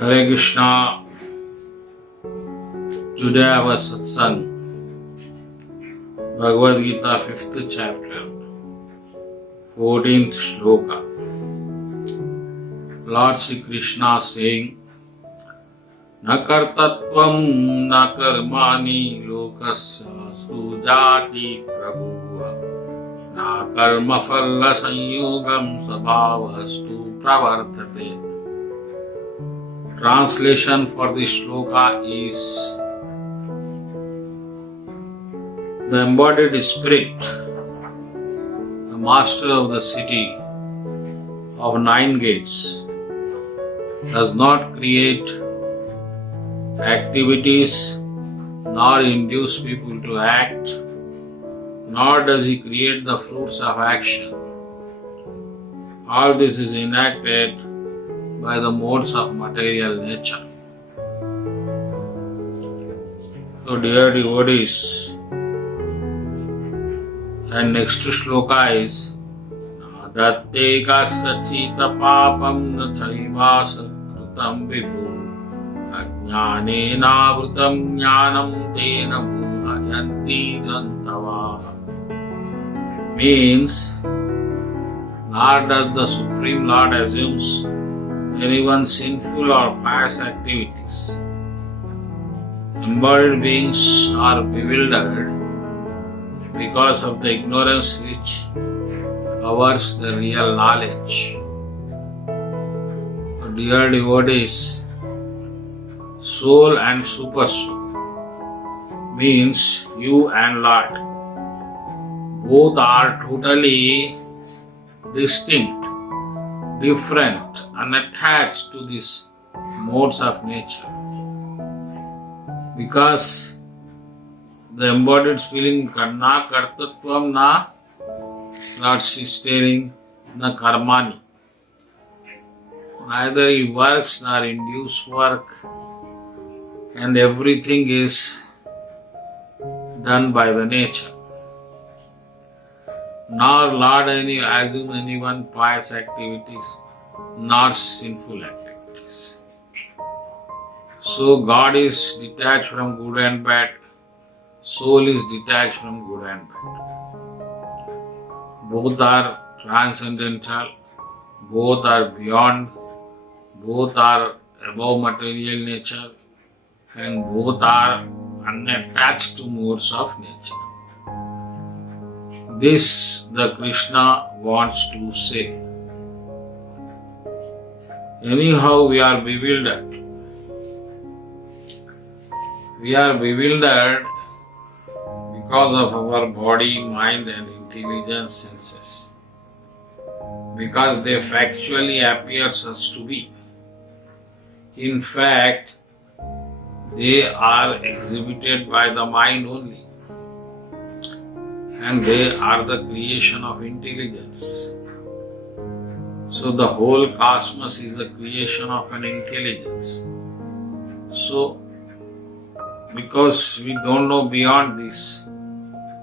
Hare Krishna. Today our satsang, BHAGVADGITA 5th chapter, 14th shloka. Lord Sri Krishna saying, Na kartatvam na karmani lokasya sujati prabhuva na karma phalla sanyogam sabhavastu pravartate. Translation for this shloka is: the embodied spirit, the master of the city of 9 gates, does not create activities nor induce people to act, nor does he create the fruits of action. All this is enacted by the modes of material nature. So, dear devotees, and next shloka is Nadatte kasachita papam na chaivasa krutam vibhu ajnanena vrutam jnanam tena bhuhayanti jantava. Means, nor does the Supreme Lord assumes anyone's sinful or pious activities. Embodied beings are bewildered because of the ignorance which covers the real knowledge. So, dear devotees, soul and super soul means you and Lord. Both are totally distinct, different, unattached to these modes of nature. Because the embodied feeling na kartatvam na Lord is stating na karmani. Neither he works nor induce work, and everything is done by the nature. Nor Lord assume anyone pious activities, nor sinful activities. So God is detached from good and bad, soul is detached from good and bad. Both are transcendental, both are beyond, both are above material nature, and both are unattached to modes of nature. This the Krishna wants to say. Anyhow, we are bewildered. We are bewildered because of our body, mind and intelligence senses. Because they factually appears us to be. In fact, they are exhibited by the mind only. And they are the creation of intelligence. So the whole cosmos is the creation of an intelligence. So, because we don't know beyond this,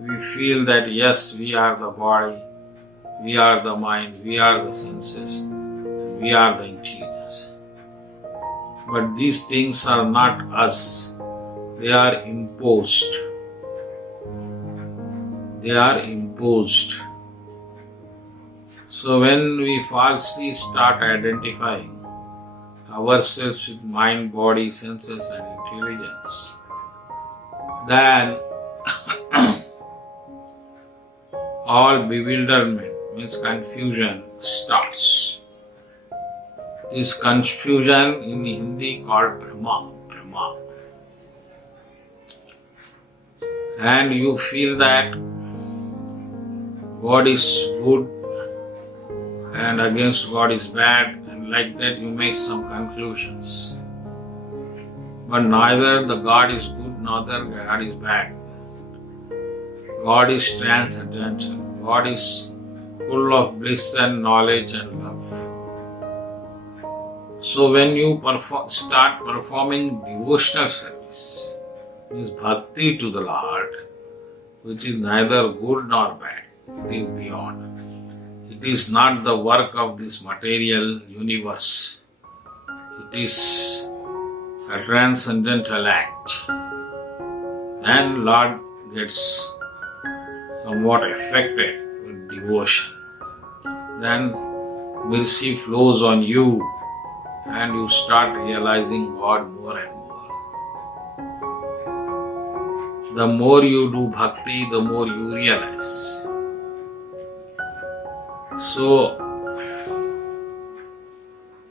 we feel that yes, we are the body, we are the mind, we are the senses, we are the intelligence. But these things are not us, they are imposed. They are imposed. So when we falsely start identifying ourselves with mind, body, senses and intelligence, then all bewilderment means confusion starts. This confusion in Hindi called Brahma. And you feel that God is good and against God is bad, and like that you make some conclusions. But neither the God is good nor the God is bad. God is transcendental. God is full of bliss and knowledge and love. So when you start performing devotional service, means bhakti to the Lord, which is neither good nor bad, it is beyond. It is not the work of this material universe. it is a transcendental act, then Lord gets somewhat affected with devotion. Then mercy flows on you and you start realizing God more and more. The more you do bhakti, the more you realize. So,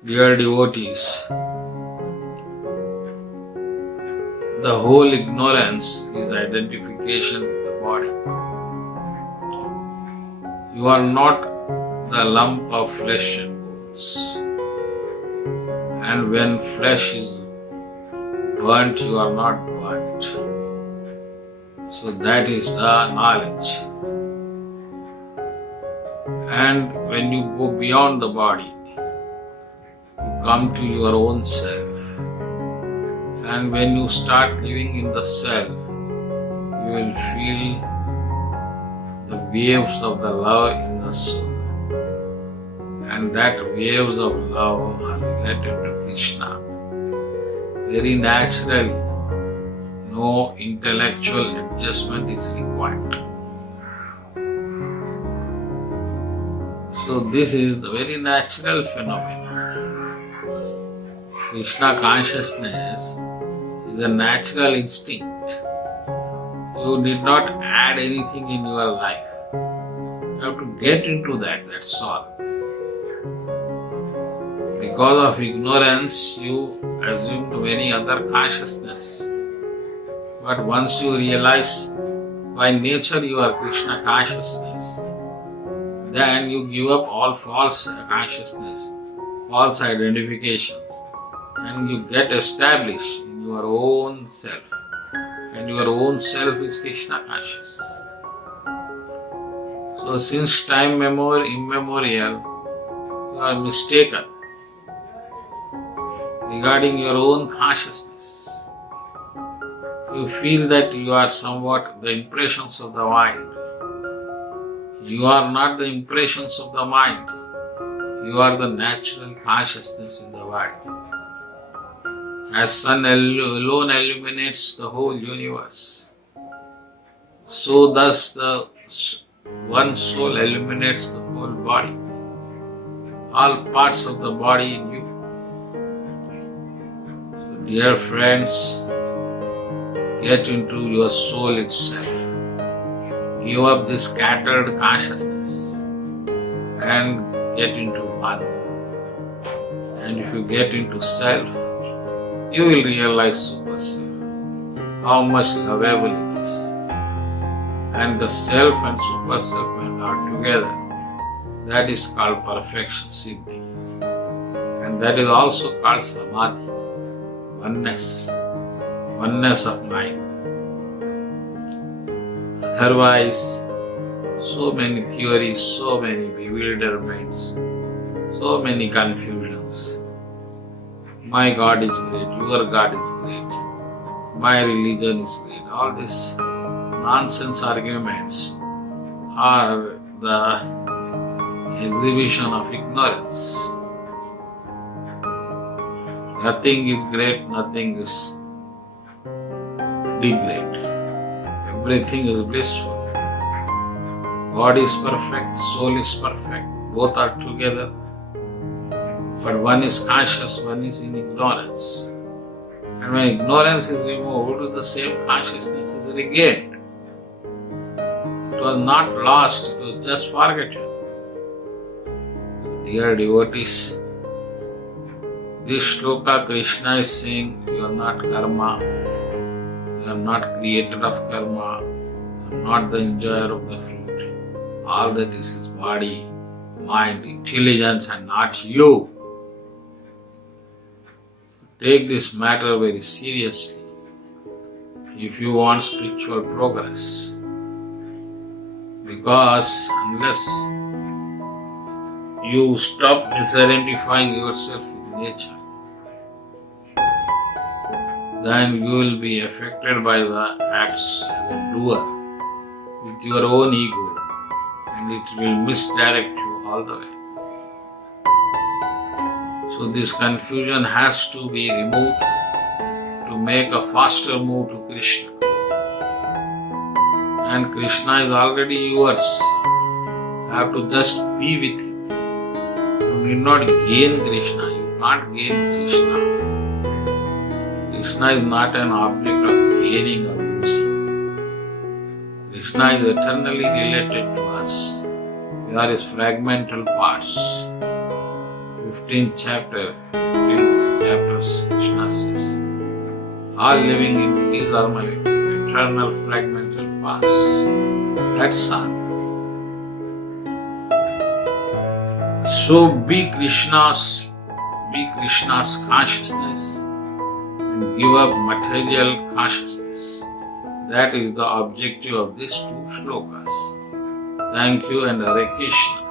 dear devotees, the whole ignorance is identification with the body. You are not the lump of flesh and bones. And when flesh is burnt, you are not burnt. So that is the knowledge. And when you go beyond the body, you come to your own self. And when you start living in the self, you will feel the waves of the love in the soul. And that waves of love are related to Krishna. Very naturally, no intellectual adjustment is required. So this is the very natural phenomenon. Krishna consciousness is a natural instinct. You did not add anything in your life. You have to get into that, that's all. Because of ignorance, you assumed many other consciousness. But once you realize by nature you are Krishna consciousness, then you give up all false consciousness, false identifications, and you get established in your own self. And your own self is Krishna conscious. So since time immemorial, you are mistaken regarding your own consciousness. You feel that you are somewhat the impressions of the mind. You are not the impressions of the mind. You are the natural consciousness in the body. As sun alone illuminates the whole universe, so thus the one soul illuminates the whole body, all parts of the body in you. So dear friends, get into your soul itself. Give up this scattered consciousness and get into one. And if you get into self, you will realize super self, how much lovable it is. And the self and super self when are together, that is called perfection, siddhi. And that is also called samadhi, oneness of mind. Otherwise, so many theories, so many bewilderments, so many confusions. My God is great, your God is great, my religion is great. All these nonsense arguments are the exhibition of ignorance. Nothing is great, nothing is great. Everything is blissful. God is perfect, soul is perfect, both are together. But one is conscious, one is in ignorance. And when ignorance is removed, the same consciousness is regained. It was not lost, it was just forgotten. Dear devotees, this shloka Krishna is saying, you are not karma, you are not creator of karma, you are not the enjoyer of the fruit. All that is his body, mind, intelligence, and not you. Take this matter very seriously if you want spiritual progress. Because unless you stop misidentifying yourself with nature, then you will be affected by the acts as a doer with your own ego, and it will misdirect you all the way. So this confusion has to be removed to make a faster move to Krishna. And Krishna is already yours. You have to just be with Him. You need not gain Krishna. You can't gain Krishna. Krishna is not an object of gaining or losing. Krishna is eternally related to us. We are His fragmental parts. 15th chapter, Krishna says, all living entities are my eternal fragmental parts. That's all. So be Krishna's consciousness and give up material consciousness. That is the objective of these two shlokas. Thank you and Hare Krishna.